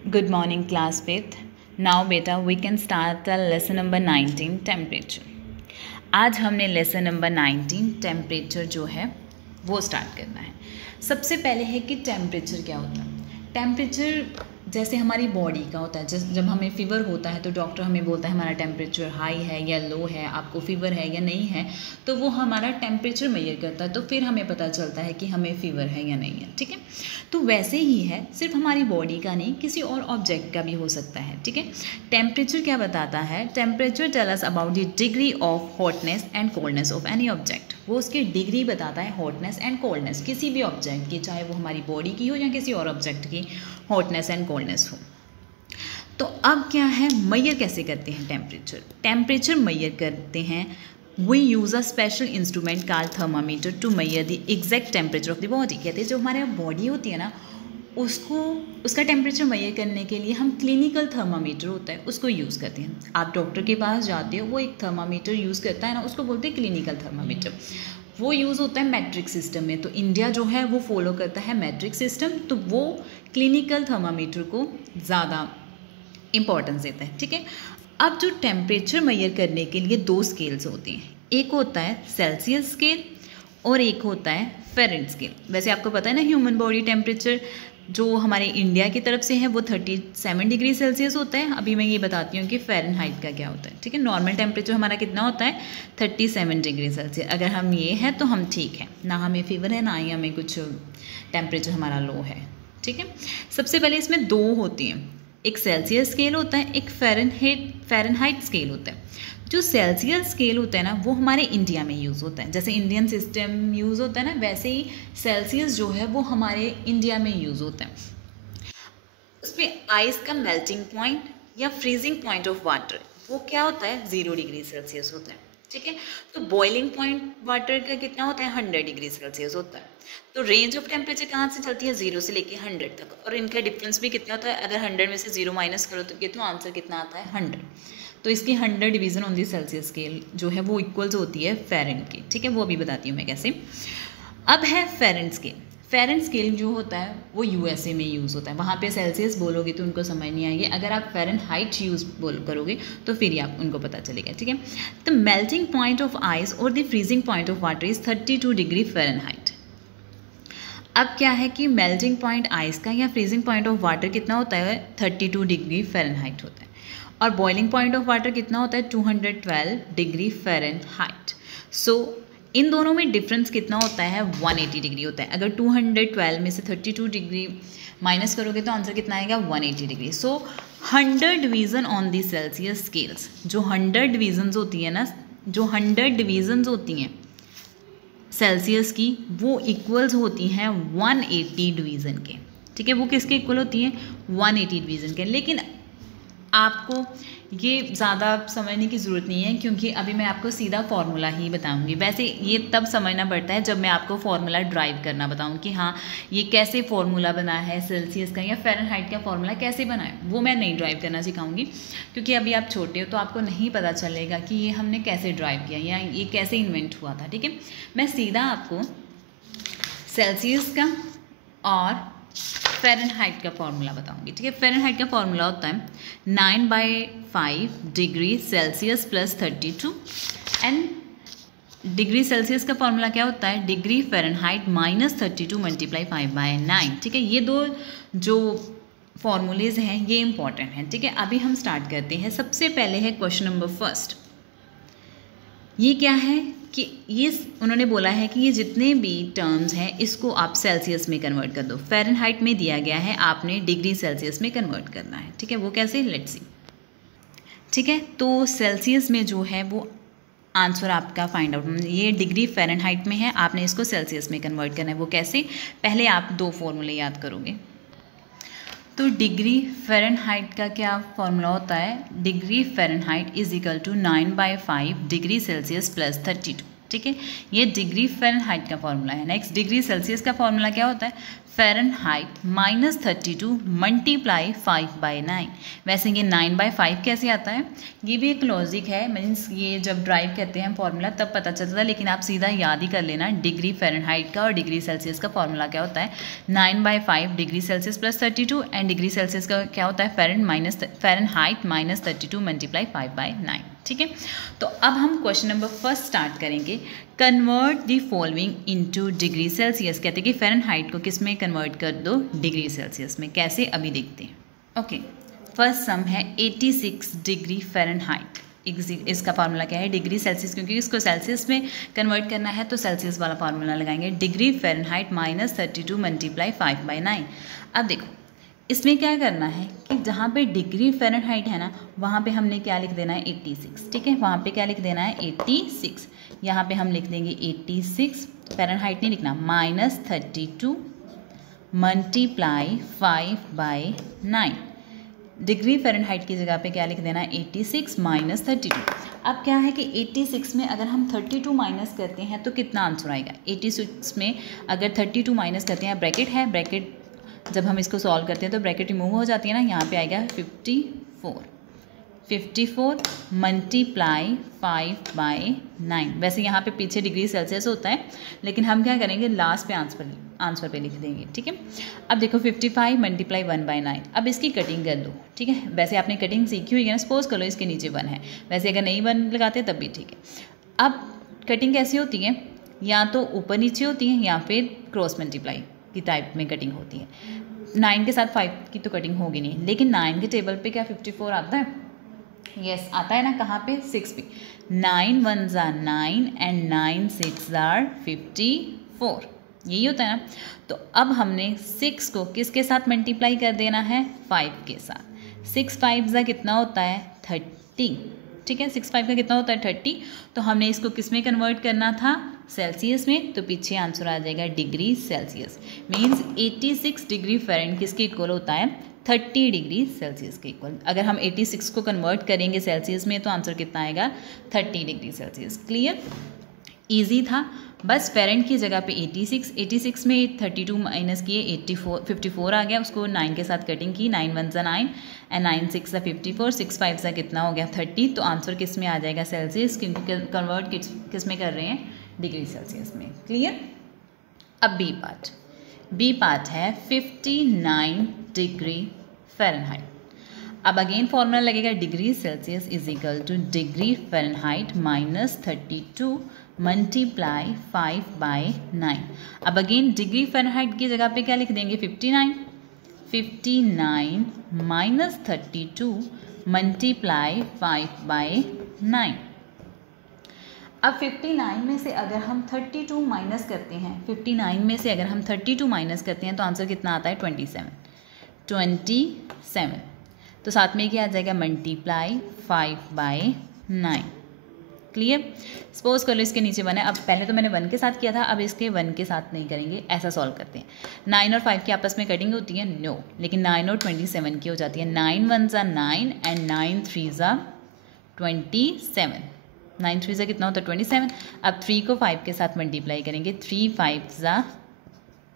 Good morning, class 5th. Now, beta, we can start the lesson number 19, temperature. आज हमने lesson number 19 temperature जो है वो start करना है। सबसे पहले है कि टेम्परेचर क्या होता है। टेम्परेचर जैसे हमारी बॉडी का होता है, जब हमें फ़ीवर होता है तो डॉक्टर हमें बोलता है हमारा टेम्परेचर हाई है या लो है, आपको फ़ीवर है या नहीं है, तो वो हमारा टेम्परेचर मेजर करता है, तो फिर हमें पता चलता है कि हमें फ़ीवर है या नहीं है। ठीक है, तो वैसे ही है, सिर्फ हमारी बॉडी का नहीं, किसी और ऑब्जेक्ट का भी हो सकता है। ठीक है, टेम्परेचर क्या बताता है? Temperature tell us about the degree of hotness and coldness of any object. वो उसकी डिग्री बताता है, हॉटनेस एंड कोल्डनेस, किसी भी ऑब्जेक्ट की, चाहे वो हमारी बॉडी की हो या किसी और ऑब्जेक्ट की हॉटनेस एंड कोल्डनेस हो। तो अब क्या है, मेजर कैसे करते हैं टेम्परेचर? टेम्परेचर मेजर करते हैं, we use a special instrument called thermometer to measure the exact temperature of the body. कहते हैं जो हमारे बॉडी होती है ना, उसका टेम्परेचर मेजर करने के लिए हम क्लिनिकल थर्मामीटर होता है उसको यूज़ करते हैं। आप डॉक्टर के पास जाते हो, वो एक थर्मामीटर यूज़ करता है ना, उसको बोलते हैं क्लिनिकल थर्मामीटर। वो यूज़ होता है मैट्रिक सिस्टम में, तो इंडिया जो है वो फॉलो करता है मैट्रिक सिस्टम, तो वो क्लिनिकल थर्मामीटर को ज़्यादा इम्पॉर्टेंस देता है। ठीक है, अब जो टेम्परेचर मेजर करने के लिए दो स्केल्स होती हैं, एक होता है सेल्सियस स्केल और एक होता है फ़ारेनहाइट स्केल। वैसे आपको पता है ना, ह्यूमन बॉडी टेम्परेचर जो हमारे इंडिया की तरफ से है वो 37 डिग्री सेल्सियस होता है। अभी मैं ये बताती हूँ कि फ़ारेनहाइट का क्या होता है। ठीक है, नॉर्मल टेम्परेचर हमारा कितना होता है? 37 डिग्री सेल्सियस। अगर हम ये हैं तो हम ठीक हैं, ना हमें फ़ीवर है ना ही हमें कुछ टेम्परेचर हमारा लो है। ठीक है, सबसे पहले इसमें दो होती हैं, एक सेल्सियस स्केल होता है, एक फ़ारेनहाइट स्केल होता है। जो सेल्सियस स्केल होता है ना, वो हमारे इंडिया में यूज़ होता है, जैसे इंडियन सिस्टम यूज़ होता है ना, वैसे ही सेल्सियस जो है वो हमारे इंडिया में यूज़ होता है। उसमें आइस का मेल्टिंग पॉइंट या फ्रीजिंग पॉइंट ऑफ वाटर वो क्या होता है? 0 डिग्री सेल्सियस होता है। ठीक है, तो बॉइलिंग पॉइंट वाटर का कितना होता है? 100 डिग्री सेल्सियस होता है। तो रेंज ऑफ टेम्परेचर कहाँ से चलती है? 0 से लेके 100 तक, और इनका डिफरेंस भी कितना होता है? अगर 100 में से 0 माइनस करो तो आंसर कितना आता है? 100। तो इसकी 100 division on the Celsius scale जो है वो इक्वल्स होती है फ़ारेनहाइट की। ठीक है, वो अभी बताती हूँ मैं कैसे। अब है फ़ारेनहाइट स्केल। फ़ारेनहाइट स्केल जो होता है वो यूएसए में यूज़ होता है, वहाँ पे सेल्सियस बोलोगे तो उनको समझ नहीं आएगी, अगर आप फ़ारेनहाइट यूज़ करोगे तो फिर ही आप उनको पता चलेगा। ठीक है, the melting point of ice और the freezing point of water is 32 degree Fahrenheit. अब क्या है कि मेल्टिंग पॉइंट आइस का या फ्रीजिंग पॉइंट ऑफ वाटर कितना होता है? 32 डिग्री फ़ारेनहाइट होता है। और बॉइलिंग पॉइंट ऑफ वाटर कितना होता है? 212 डिग्री फ़ारेनहाइट। सो इन दोनों में डिफरेंस कितना होता है? 180 डिग्री होता है। अगर 212 में से 32 डिग्री माइनस करोगे तो आंसर कितना आएगा? 180 degree. So 100 division on the Celsius scales, जो 100 डिवीजन्स होती है ना, जो 100 डिवीजन्स होती हैं सेल्सियस की, वो इक्वल्स होती हैं 180 डिवीज़न के। ठीक है, वो किसके इक्वल होती हैं? 180 डिवीज़न के। लेकिन आपको ये ज़्यादा समझने की ज़रूरत नहीं है, क्योंकि अभी मैं आपको सीधा फार्मूला ही बताऊंगी। वैसे ये तब समझना पड़ता है जब मैं आपको फार्मूला ड्राइव करना बताऊं कि हाँ ये कैसे फार्मूला बना है सेल्सियस का या फ़ारेनहाइट का फार्मूला कैसे बना है, वो मैं नहीं ड्राइव करना सिखाऊंगी, क्योंकि अभी आप छोटे हो तो आपको नहीं पता चलेगा कि ये हमने कैसे ड्राइव किया या ये कैसे इन्वेंट हुआ था। ठीक है, मैं सीधा आपको सेल्सियस का और फ़ारेनहाइट का फार्मूला बताऊंगी। ठीक है, फ़ारेनहाइट का फार्मूला होता है 9/5 degree Celsius plus 32, and degree Celsius का फार्मूला क्या होता है? Degree Fahrenheit minus 32 multiply 5/9। ठीक है, ये दो जो फार्मूलेज हैं ये इंपॉर्टेंट हैं। ठीक है, अभी हम स्टार्ट करते हैं। सबसे पहले है क्वेश्चन नंबर फर्स्ट। ये क्या है कि ये उन्होंने बोला है कि ये जितने भी टर्म्स हैं इसको आप सेल्सियस में कन्वर्ट कर दो। फ़ारेनहाइट में दिया गया है, आपने डिग्री सेल्सियस में कन्वर्ट करना है। ठीक है, वो कैसे? Let's see. ठीक है, तो सेल्सियस में जो है वो आंसर आपका फाइंड आउट, ये डिग्री फ़ारेनहाइट में है, आपने इसको सेल्सियस में कन्वर्ट करना है। वो कैसे? पहले आप दो फॉर्मूले याद करोगे। तो डिग्री फ़ारेनहाइट का क्या फॉर्मूला होता है? Degree Fahrenheit is equal to 9/5 degree Celsius plus 32। ठीक है, ये डिग्री फ़ारेनहाइट का फॉर्मूला है। नेक्स्ट डिग्री सेल्सियस का फॉर्मूला क्या होता है, फ़ारेनहाइट -32 मल्टीप्लाई 5/9। वैसे ये 9/5 कैसे आता है, ये भी एक लॉजिक है, मीन्स ये जब ड्राइव करते हैं फॉर्मूला तब पता चलता है, लेकिन आप सीधा याद ही कर लेना डिग्री फ़ारेनहाइट का और डिग्री सेल्सियस का फॉर्मूला क्या होता है, 9/5 degree Celsius plus 32 and degree Celsius का क्या होता है, फ़ारेनहाइट -32 मल्टीप्लाई 5/9। ठीक है, तो अब हम क्वेश्चन नंबर फर्स्ट स्टार्ट करेंगे। Convert the following into degree Celsius. कहते हैं कि फ़ारेनहाइट को किस में कन्वर्ट कर दो, डिग्री सेल्सियस में। कैसे, अभी देखते हैं। ओके, फर्स्ट सम है 86 डिग्री फ़ारेनहाइट। इसका फार्मूला क्या है, डिग्री सेल्सियस, क्योंकि इसको सेल्सियस में कन्वर्ट करना है तो सेल्सियस वाला फार्मूला लगाएंगे। Degree Fahrenheit -32 multiply 5/9। अब देखो इसमें क्या करना है कि जहाँ पे डिग्री फ़ारेनहाइट है ना, वहाँ पे हमने क्या लिख देना है, 86। ठीक है, वहाँ पे क्या लिख देना है, 86। यहाँ पे हम लिख देंगे 86, फ़ारेनहाइट नहीं लिखना, -32 मल्टीप्लाई 5/9। डिग्री फ़ारेनहाइट की जगह पे क्या लिख देना है, 86 -32। अब क्या है कि 86 में अगर हम 32 माइनस करते हैं तो कितना आंसर आएगा। 86 में अगर 32 माइनस करते हैं, ब्रैकेट है, ब्रैकेट जब हम इसको सॉल्व करते हैं तो ब्रैकेट रिमूव हो जाती है ना, यहाँ पे आएगा 54 मल्टीप्लाई 5/9। वैसे यहाँ पे पीछे डिग्री सेल्सियस होता है, लेकिन हम क्या करेंगे, लास्ट पे आंसर पे लिख देंगे। ठीक है, अब देखो 55 मल्टीप्लाई 1/9। अब इसकी कटिंग कर दो। ठीक है, वैसे आपने कटिंग सीखी हुई है ना, सपोज कर लो इसके नीचे 1 है, वैसे अगर नहीं 1 लगाते तब भी ठीक है। अब कटिंग कैसी होती है, या तो ऊपर नीचे होती है या फिर क्रॉस मल्टीप्लाई की टाइप में कटिंग होती है। 9 के साथ 5 की तो कटिंग होगी नहीं, लेकिन 9 के टेबल पे क्या 54 आता है, यस आता है ना, कहाँ पे, 6 पे। 9 1s are 9 and 9 6s are 54, यही होता है ना। तो अब हमने 6 को किसके साथ मल्टीप्लाई कर देना है, 5 के साथ। 6 5 का कितना होता है, 30। ठीक है, 6 5 का कितना होता है, 30। तो हमने इसको किस में कन्वर्ट करना था, सेल्सियस में, तो पीछे आंसर आ जाएगा degree Celsius. Means 86 degree Fahrenheit किसके इक्वल होता है, 30 डिग्री सेल्सियस के इक्वल। अगर हम 86 को कन्वर्ट करेंगे सेल्सियस में तो आंसर कितना आएगा, 30 डिग्री सेल्सियस। क्लियर, ईजी था। बस फ़ारेनहाइट की जगह पे 86 में 32 माइनस किए 54 आ गया, उसको 9 के साथ कटिंग की, 9 1s are 9 एंड 9 6 are 54, 6 5 का कितना हो गया, 30। तो आंसर किस में आ जाएगा, सेल्सियस, क्योंकि कन्वर्ट किस में कर रहे हैं, डिग्री सेल्सियस में। क्लियर। अब बी पार्ट है 59 डिग्री फ़ारेनहाइट। अब अगेन फॉर्मूला लगेगा, degree Celsius is equal two degree Fahrenheit -32 multiply 5/9। अब अगेन डिग्री फ़ारेनहाइट की जगह पे क्या लिख देंगे, 59 -32 मल्टीप्लाई 5/9। अब 59 में से अगर हम 32 माइनस करते हैं, 59 में से अगर हम 32 माइनस करते हैं तो आंसर कितना आता है, 27। तो साथ में क्या आ जाएगा, मल्टीप्लाई 5/9। क्लियर। सपोज कर लो इसके नीचे 1 है। अब पहले तो मैंने 1 के साथ किया था, अब इसके 1 के साथ नहीं करेंगे, ऐसा सॉल्व करते हैं। 9 और 5 की आपस में कटिंग होती है, नो, लेकिन 9 और 27 की हो जाती है। 9 1s are 9 and 9 3s are 27। 9 3 कितना होता है, 27। अब 3 को 5 के साथ मल्टीप्लाई करेंगे, 3 5s are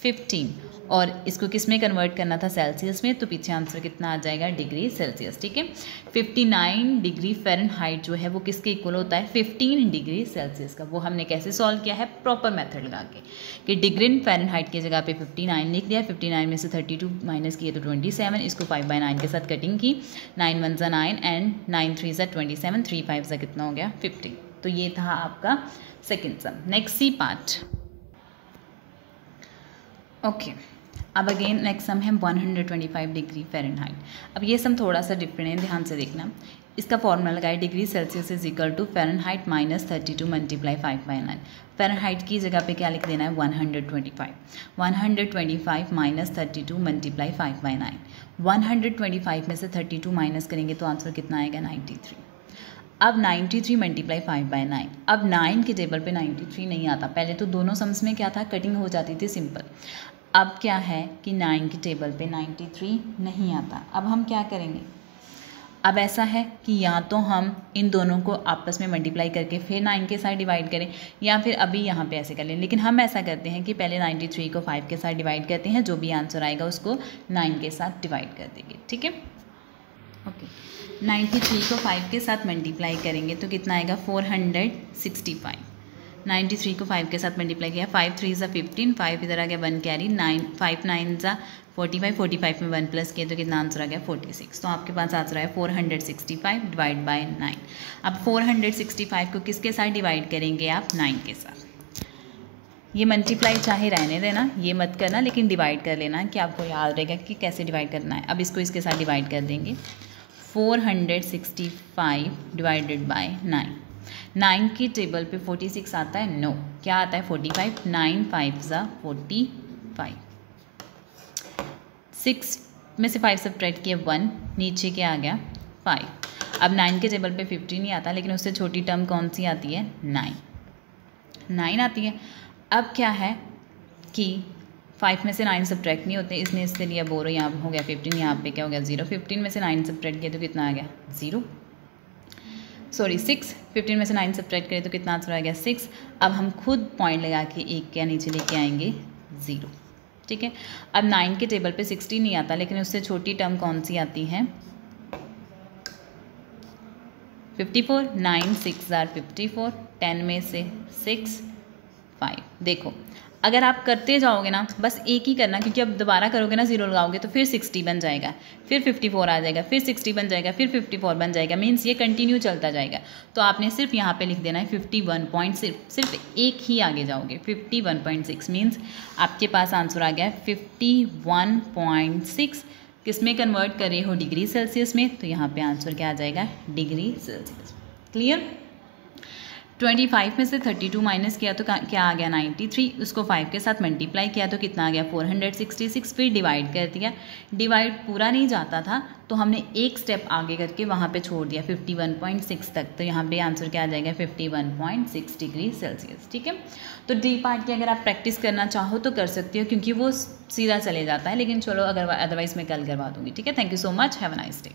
15, और इसको किस में कन्वर्ट करना था, सेल्सियस में, तो पीछे आंसर कितना आ जाएगा, डिग्री सेल्सियस। ठीक है, 59 डिग्री फ़ारेनहाइट जो है वो किसके इक्वल होता है, 15 डिग्री सेल्सियस का। वो हमने कैसे सॉल्व किया है, प्रॉपर मेथड लगा के, कि डिग्री फ़ारेनहाइट की जगह पे 59 लिख दिया, 59 में से 32 माइनस किए तो 27, इसको 5/9 के साथ कटिंग की, 9 1s are 9 and 9 3s are 27, 3 5s are कितना हो गया, 50। तो ये था आपका second sum. Next C part. Okay, अब अगेन नेक्स्ट सम है 125 डिग्री फ़ारेनहाइट। अब ये सम थोड़ा सा डिफरेंट है, ध्यान से देखना। इसका फॉर्मूला लगाए, degree Celsius is equal to Fahrenheit -32 multiply 5/9। Fahrenheit की जगह पे क्या लिख देना है, 125 -32 मल्टीप्लाई 5/9। 125 में से 32 माइनस करेंगे तो आंसर कितना आएगा, 93। अब 93 मल्टीप्लाई 5/9। अब 9 के टेबल पे 93 नहीं आता, पहले तो दोनों सम्स में क्या था, कटिंग हो जाती थी सिंपल। अब क्या है कि 9 के टेबल पे 93 नहीं आता। अब हम क्या करेंगे, अब ऐसा है कि या तो हम इन दोनों को आपस में मल्टीप्लाई करके फिर 9 के साथ डिवाइड करें, या फिर अभी यहाँ पे ऐसे कर लें, लेकिन हम ऐसा करते हैं कि पहले 93 को 5 के साथ डिवाइड करते हैं, जो भी आंसर आएगा उसको 9 के साथ डिवाइड कर देंगे, ठीक है। ओके, 93 को 5 के साथ मल्टीप्लाई करेंगे तो कितना आएगा 465। 93 को 5 के साथ मल्टीप्लाई किया, 5 3 ज़ा 15, 5 इधर आ गया 1 कैरी, 9 5 9 ज़ा 45, 45 में 1 प्लस किया तो कितना आंसर आ गया 46। तो आपके पास आंसर आया 465 डिवाइड बाय 9। अब 465 को किसके साथ डिवाइड करेंगे आप? 9 के साथ। ये मल्टीप्लाई चाहे रहने देना, ये मत करना, लेकिन डिवाइड कर लेना कि आपको याद रहेगा कि कैसे डिवाइड करना है। अब इसको इसके साथ डिवाइड कर देंगे, 465 डिवाइडेड बाय 9। 9 की टेबल पे 46 आता है? नो, क्या आता है 45। 9 5 ज़ा 45, 6 में से 5 सब्ट्रैक्ट किया 1, नीचे क्या आ गया 5। अब 9 के टेबल पे 50 नहीं आता, लेकिन उससे छोटी टर्म कौन सी आती है? 9 आती है। अब क्या है कि 5 में से 9 सब्ट्रैक्ट नहीं होते, इसने इससे लिया बोरो, यहाँ हो गया 15, यहाँ पे क्या हो गया 0। 15 में से 9 सब्ट्रैक्ट किया तो कितना आ गया 0, सॉरी 6। 15 में से 9 सब्ट्रैक्ट करें तो कितना आंसर आ गया 6। अब हम खुद पॉइंट लगा के एक क्या नीचे लेके आएंगे 0, ठीक है। अब 9 के टेबल पे 60 नहीं आता, लेकिन उससे छोटी टर्म कौन सी आती है? 54। 9 6 ज़ार 54, 10 में से 6 5। देखो, अगर आप करते जाओगे ना, बस एक ही करना, क्योंकि अब दोबारा करोगे ना 0 लगाओगे तो फिर 60 बन जाएगा, फिर 54 आ जाएगा, फिर 60 बन जाएगा, फिर 54 बन जाएगा, मीन्स ये कंटिन्यू चलता जाएगा। तो आपने सिर्फ यहाँ पे लिख देना है 51. सिर्फ एक ही आगे जाओगे, 51.6 मीन्स आपके पास आंसर आ गया 51.6। किस में कन्वर्ट कर रहे हो? डिग्री सेल्सियस में, तो यहाँ पे आंसर क्या आ जाएगा? Degree Celsius. क्लियर? 25 में से 32 माइनस किया तो क्या आ गया 93। उसको 5 के साथ मल्टीप्लाई किया तो कितना आ गया 466। फिर डिवाइड कर दिया, डिवाइड पूरा नहीं जाता था तो हमने एक स्टेप आगे करके वहाँ पे छोड़ दिया 51.6 तक, तो यहाँ पे आंसर क्या आ जाएगा 51.6 डिग्री सेल्सियस, ठीक है। तो डी पार्ट की अगर आप प्रैक्टिस करना चाहो तो कर सकते हो, क्योंकि वो सीधा चले जाता है, लेकिन चलो अगर अदरवाइज मैं कल करवा दूँगी, ठीक है। Thank you so much, have a nice day.